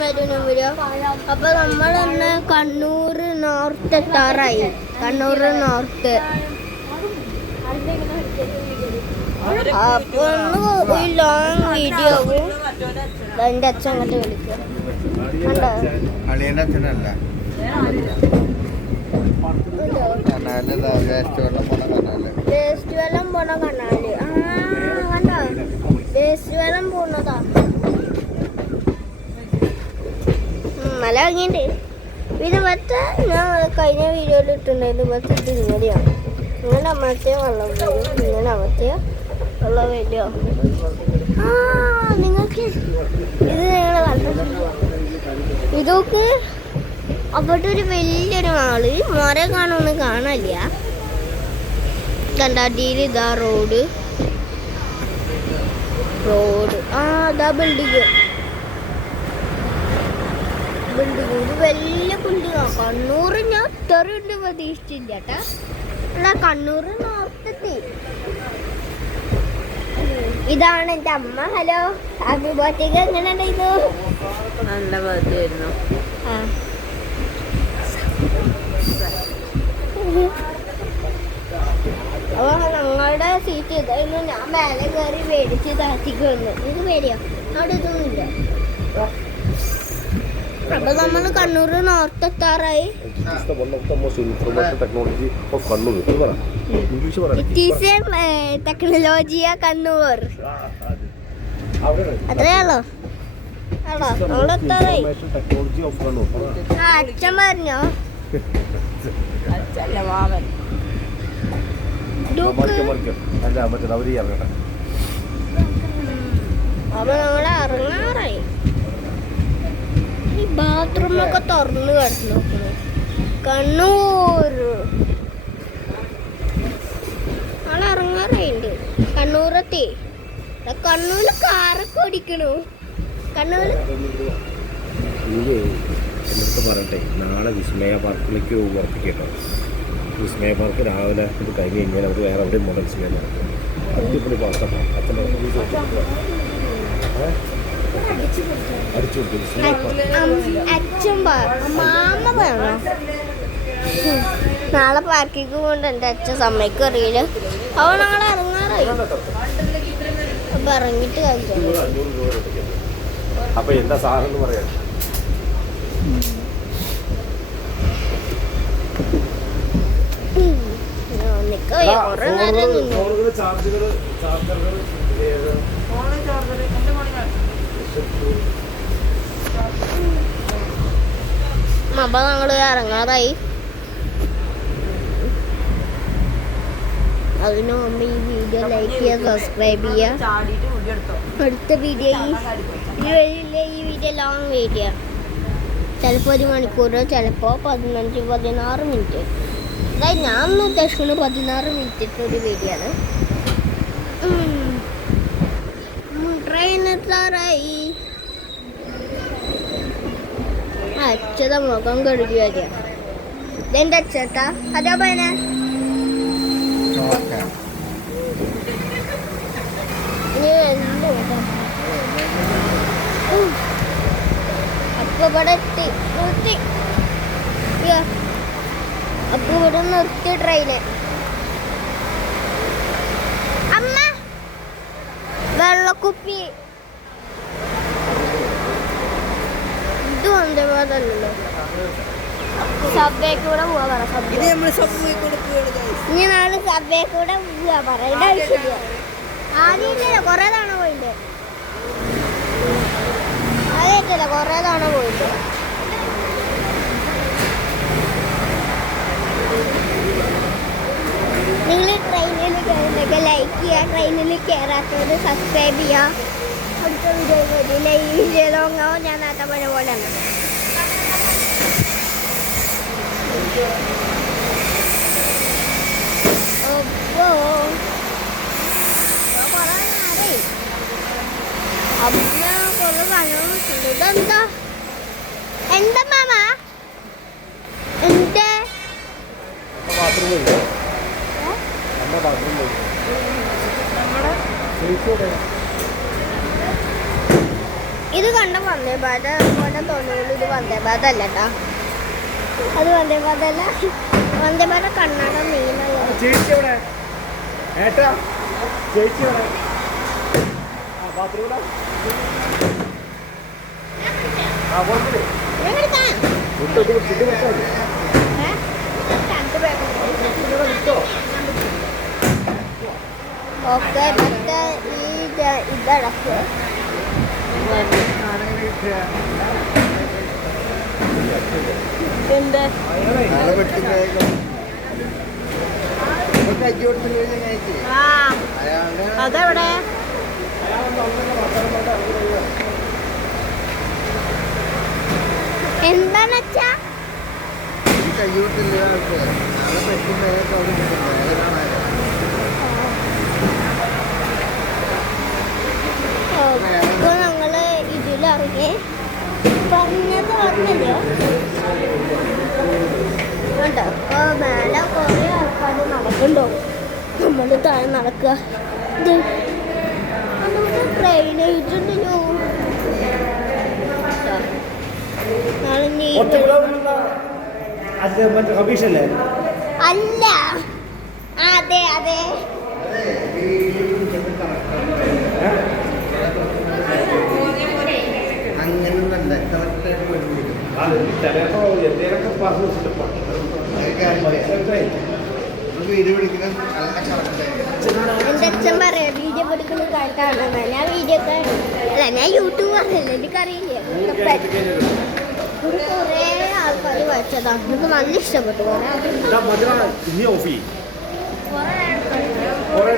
വേഗം വരും. അപ്പൊ നമ്മളൊന്ന് കണ്ണൂർ നോർത്ത് എത്താറായി. കണ്ണൂർ നോർത്ത്. അപ്പൊ ഒന്ന് ലോങ് വീഡിയോ ആവും. എന്റെ അച്ഛൻ അങ്ങോട്ട് വിളിക്കുക. വേസ്റ്റ് വെള്ളം പോണ കനാല്. കണ്ടോ വേസ്റ്റ് വെള്ളം പോണതാ. മല ഇറങ്ങിണ്ട്. ഇത് മറ്റേ ഞാൻ കഴിഞ്ഞ വീഡിയോയിൽ ഇട്ടുണ്ടായിരുന്നു. മറ്റേ ഇങ്ങനെയാണ്. ഇങ്ങനെ അമർത്തിയ വെള്ളം വരും. ഇങ്ങനെ അമർത്തിയ വെള്ളം വരിക. നിങ്ങൾക്ക് ഇത് നിങ്ങൾ കണ്ടിട്ടുണ്ടോ? ഇതൊക്കെ അവിടെ ഒരു വലിയൊരു ആള് മോരെ കാണുമെന്ന് കാണാനില്ല. കണ്ടാടിയിൽ ഇതാ റോഡ്. അതാ ബിൽഡിങ്. ഇത് വലിയ ബിൽഡിങ്ങാ. കണ്ണൂർ ഞാൻ ഇത്രയുണ്ട് പ്രതീക്ഷിച്ചില്ല കേട്ടാ. അല്ല കണ്ണൂർ നോർത്ത്. ഇതാണ് എൻ്റെ അമ്മ. ഹലോ ഹാപ്പി ബർത്ത്ഡേക്ക് എങ്ങനെ ഉണ്ടായിരുന്നു? നല്ല ബർത്ത്ഡേ ആയിരുന്നു. അപ്പൊ ഞങ്ങളുടെ സീറ്റ് ഇതായിരുന്നു. ഞാൻ മേലെ കയറി മേടിച്ച് താഴ്ത്തിക്ക് വന്നു. ഇത് പേടിയോ? അവിടെ ഇതൊന്നുമില്ല. അപ്പൊ നമ്മൾ കണ്ണൂർ നോർത്ത് എത്താറായി. ടെക്നോളജിയ കണ്ണൂർ. അത്രയാണോ? ആണോ? നമ്മളെത്താറായി. അച്ഛൻ പറഞ്ഞോ? അപ്പൊ നമ്മളെ ഇറങ്ങാറായി. ഈ ബാത്റൂമൊക്കെ തുറന്നു കിടന്നു. കണ്ണൂർ നമ്മളെ ഇറങ്ങാറായിണ്ട്. കണ്ണൂരെത്തി. കണ്ണൂരിൽ കാറൊക്കെ ഓടിക്കണു. കണ്ണൂര് പറയട്ടെ, നാളെ വിസ്മയ പാർക്കിലേക്ക് ഉറപ്പിക്കട്ടോ. വിസ്മയ പാർക്ക് രാവിലെ ഇത് കഴിഞ്ഞ് കഴിഞ്ഞാൽ അവർ വേറെ എവിടെയും മോഡൽ വിസ്മയം നടക്കും. അടിപൊളി പാർക്കാണ്. നാളെ പാർക്കിക്ക് കൊണ്ട് എൻ്റെ അച്ഛൻ സമ്മതിക്കും അറിയില്ല. അവ നാളെ ഇറങ്ങാറായി. അപ്പൊ ഇറങ്ങിട്ട് കഴിച്ചു. അപ്പൊ എന്താ സാധനം പറയാ? അപ്പൊ ഞങ്ങള് ഇറങ്ങാറായി. അതിനു മുമ്പ് ഈ വീഡിയോ ലൈക്ക് ചെയ്യുക, സബ്സ്ക്രൈബ് ചെയ്യുക. അടുത്ത വീഡിയോ ഈ വീഡിയോ ലോങ് വീഡിയോ. ചിലപ്പോൾ 1 മണിക്കൂറോ ചിലപ്പോൾ 15-16 മിനിറ്റ്. അതായത് ഞാൻ ഉദ്ദേശിക്കുന്നത് 16 മിനിറ്റിൻ്റെ ഒരു വീഡിയോ ആണ്. ട്രെയിൻ എത്താറായി. അച്ഛത മുഖം കഴുകി വരിക. ഇതെൻ്റെ അച്ഛത്താ. അതാ പയനെ അപ്പൊ ഇവിടെ എത്തി നിർത്തി. അപ്പൊ ഇവിടെ നിർത്തി ട്രെയിന്. അമ്മ വെള്ളക്കുപ്പി. ഇത് വന്നതല്ലോ. സബ്വേ കൂടെ പോവാ പറ. ഇനി നാളെ സബ്വേ കൂടെ പോവാ പറയേണ്ട ആവശ്യമില്ല. ആദ്യമില്ല കൊറേ തവണ പോയിട്ടുണ്ട്. ആദ്യമായിട്ടല്ല കൊറേ തവണ പോയിട്ടുണ്ട്. നിങ്ങൾ ട്രെയിനിൽ കയറുന്നതൊക്കെ ലൈക്ക് ചെയ്യുക. ട്രെയിനിൽ കയറാത്തത് സബ്സ്ക്രൈബ് ചെയ്യുക. അടുത്ത വീഡിയോ വരില്ല. ഈ വീഡിയോ ലോങ്ങാവും. ഞാൻ നേരത്തെ പറഞ്ഞ പോലെ തന്നെ. അപ്പോ കൊറേ നേരമായി. അമ്മ കൊറേ കാണുന്നുണ്ട്. ഇതെന്താ എന്താ മാമ? എന്റെ ഇത് കണ്ട വന്ദേ ഭാരത് പോലെ തോന്നുന്നു. ഇത് വന്ദേ ഭാരത് അല്ല കേട്ടോ, അത് വന്ദേ ഭാരത് അല്ല. വന്ദേ ഭാരത് കണ്ണട നീലല്ല. ചേച്ചി എവിടെ? ഏട്ടാ ചേച്ചി എവിടെ? ഓക്കെ മറ്റേ ഇതടക്ക് എന്ത് ആ അതെവിടെ? എന്താന്ന് വെച്ചാ ഇപ്പൊ ഞങ്ങള് ഇതിലിറങ്ങി പറഞ്ഞത് പറഞ്ഞല്ലോ കേട്ടോ. അപ്പൊ മേലെ കുറെ ആൾക്കാർ നടക്കണ്ടോ, നമ്മള് താഴെ നടക്കുക. ട്രെയിൻ ആയിട്ടുണ്ടല്ലോ. അല്ല അതെ അതെ എൻ്റെ അച്ഛൻ പറയാം വീഡിയോ പഠിക്കുന്ന കാട്ടാണെന്ന്. ഞാൻ വീഡിയോ അല്ല, ഞാൻ യൂട്യൂബറല്ലേ, എനിക്കറിയില്ലേ. കുറേ ആൾക്കാർ വായിച്ചതാണ്, എനിക്ക് നല്ല ഇഷ്ടപ്പെട്ടു. കുറേ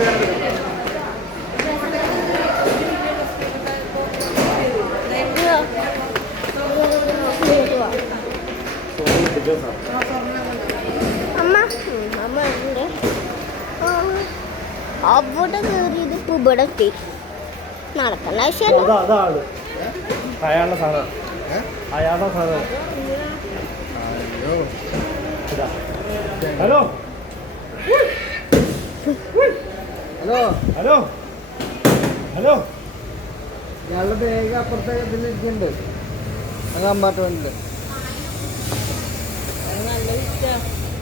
അമ്മ അമ്മ ഉണ്ട്. അവിടെ കയറിയത് ഇപ്പൊ ഇവിടെ എത്തി. നടക്കണ്ട ആവശ്യമില്ല. അയാളുടെ സാധനം ഹലോ ഹലോ ഹലോ ഹലോ ഞങ്ങളുടെ ബാഗ് അപ്പുറത്തെ ഇതിലിരിക്കുന്നുണ്ട്. ആ കമ്പാർട്ട്മെന്റില്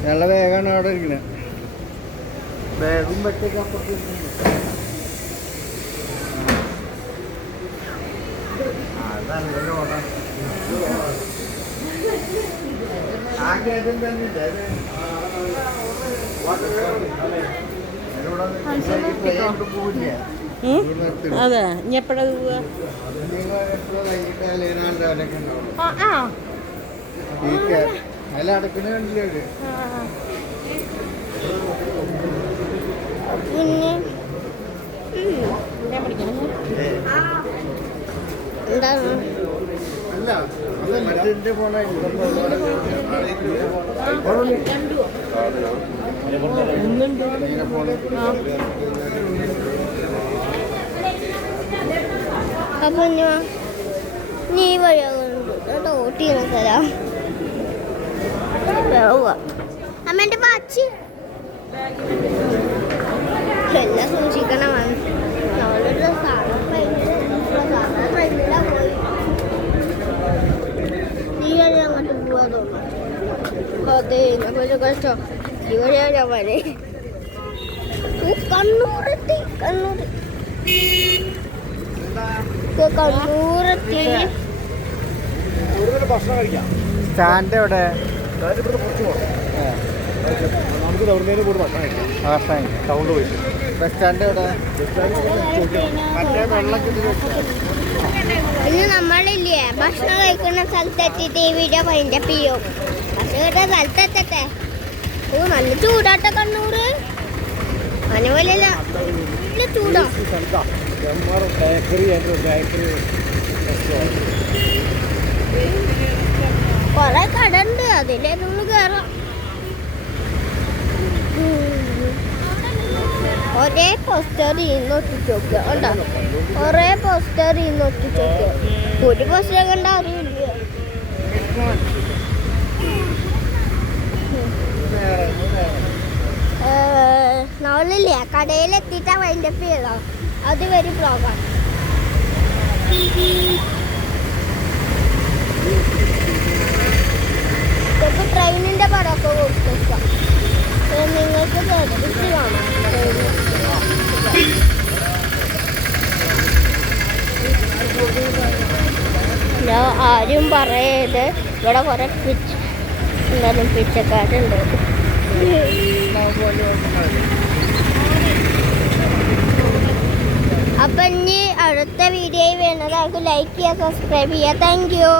ഞങ്ങളുടെ ബാഗാണ് അവിടെ ഇരിക്കുന്നത്. ബാഗും പെട്ടൊക്കെ അപ്പുറത്ത് ഇരിക്കുന്നുണ്ട്. അതല്ലല്ലോ ഓടാ. ആ ഗേറ്റും തന്നെ പോവില്ല. അതെ ഇനി എപ്പോഴാ പോവാ? അതിലടക്കുന്ന കണ്ടില്ലേ? പിന്നെ എന്താണ് അല്ല അത് മറ്റേ ഫോണായിരുന്നു. അപ്പൊ നീ വഴിയാകുന്നുണ്ട് ഓട്ടി നോക്കലാം. അമ്മേന്റെ വാച്ച് എല്ലാം സൂക്ഷിക്കണം. നമ്മളൊരു സാധാരണ ട്രെയിനിലാ പോയി. ഈ വഴി അങ്ങോട്ട് പോവാൻ തോന്നുന്നു. അതെ നമുക്ക് കഷ്ടം. ഈ വഴിയാ ഞാൻ വരെ കണ്ണൂരെത്തി. കണ്ണൂരെത്തി. ഭക്ഷണം കഴിക്കാം. സ്റ്റാൻഡ് എവിടെ? നമുക്ക് ഗവൺമെന്റ് കൂടെ ഭക്ഷണം കഴിക്കാം. ടൗണിൽ പോയിട്ട് ബസ് സ്റ്റാൻഡ് എവിടെ? മറ്റേ വെള്ളത്തിൽ ഇന്ന് നമ്മളില്ലേ ഭക്ഷണം കഴിക്കുന്ന സ്ഥലത്തെത്തിയിട്ട് ഈ വീഡിയോ വൈൻഡപ്പ് ചെയ്യും. ഭക്ഷണം കഴിക്കുന്ന സ്ഥലത്തെത്തട്ടെ. നല്ല ചൂടാട്ട കണ്ണൂര്. അതുപോലെയല്ല നല്ല ചൂടാ. കൊറേ കട ഉണ്ട്, അതിലേതൊന്ന് കേറാം. ഒരേ പോസ്റ്റർ ഇന്ന് ഒട്ടിച്ചോക്കുക ഉണ്ടോ? ഒരേ പോസ്റ്റർ ഇന്ന് ഒട്ടിച്ചോക്കുക. ഒരു പോസ്റ്റർ കണ്ട അറിയില്ല. നമ്മളില്ലേ കടയിലെത്തിയിട്ടാ വൈൻഡപ്പ് ചെയ്തോ. അത് വരും ബ്ലോഗാണ്. ആരും പറയരുത്. ഇവിടെ കുറെ എന്തായാലും പിച്ചക്കാരുണ്ട്. അപ്പം ഇനി അടുത്ത വീഡിയോയിൽ വരുന്നത് ലൈക്ക് ചെയ്യുക, സബ്സ്ക്രൈബ് ചെയ്യുക. Thank you.